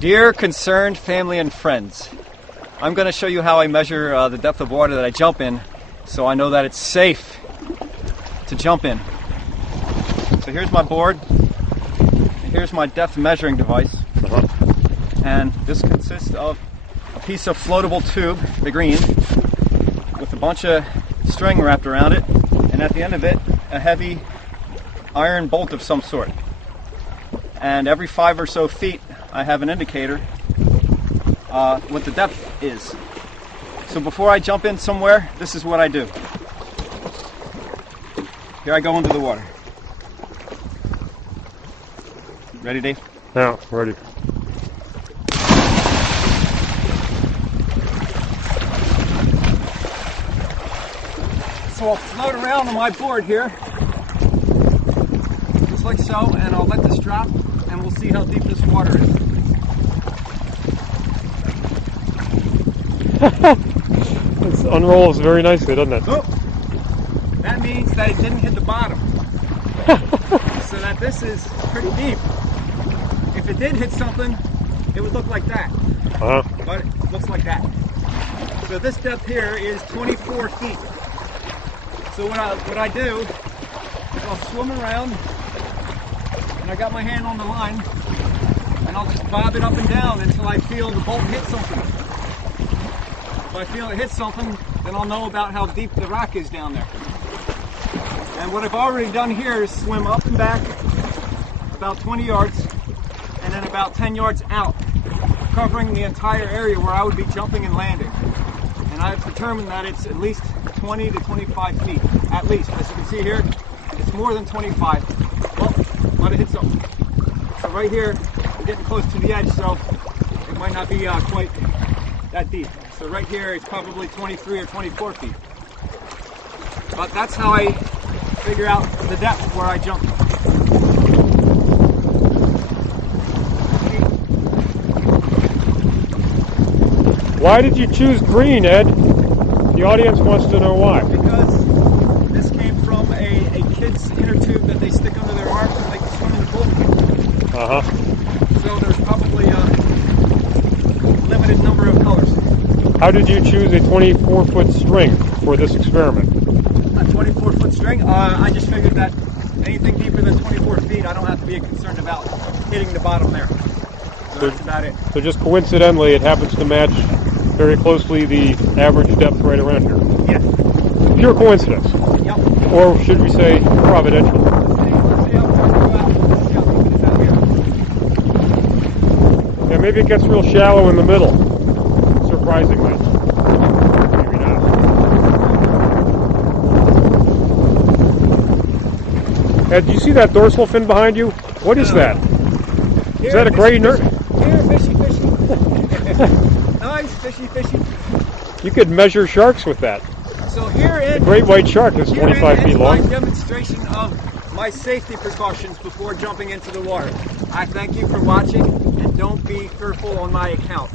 Dear concerned family and friends, I'm going to show you how I measure the depth of water that I jump in so I know that it's safe to jump in. So here's my board, here's my depth measuring device, and this consists of a piece of floatable tube, the green, with a bunch of string wrapped around it, and at the end of it, a heavy iron bolt of some sort. And every 5 or so feet, I have an indicator what the depth is. So before I jump in somewhere, this is what I do. Here I go into the water. Ready, Dave? Yeah, ready. So I'll float around on my board here, just like so, and I'll let this drop, and we'll see how deep this water is. It unrolls very nicely, doesn't it? Oh, that means that it didn't hit the bottom. So that this is pretty deep. If it did hit something, it would look like that. But it looks like that. So this depth here is 24 feet. So what I do is I'll swim around, and I got my hand on the line, and I'll just bob it up and down until I feel the bolt hit something. If I feel it hit something, then I'll know about how deep the rock is down there. And what I've already done here is swim up and back about 20 yards, and then about 10 yards out, covering the entire area where I would be jumping and landing. And I've determined that it's at least 20 to 25 feet, at least. As you can see here, it's more than 25. Well, might have hit something. So right here, I'm getting close to the edge, so it might not be quite that deep. So right here, it's probably 23 or 24 feet. But that's how I figure out the depth where I jump. Why did you choose green, Ed? The audience wants to know why. Because this came from a kid's inner tube that they stick under their arm so they can swim in the pool. So there's probably a limited number of colors. How did you choose a 24-foot string for this experiment? A 24-foot string? I just figured that anything deeper than 24 feet, I don't have to be concerned about hitting the bottom there. So that's about it. So just coincidentally, it happens to match very closely the average depth right around here. Yes. Pure coincidence. Yep. Or should we say providential? Let's see how far we go out. Let's see how deep it is out here. Yeah, maybe it gets real shallow in the middle. Surprisingly. Maybe not. Ed, do you see that dorsal fin behind you? What is that? Is that a gray nerd? Here, fishy. Nice, fishy. You could measure sharks with that. So here A great white shark is 25 feet long. my demonstration of my safety precautions before jumping into the water. I thank you for watching, and don't be fearful on my account.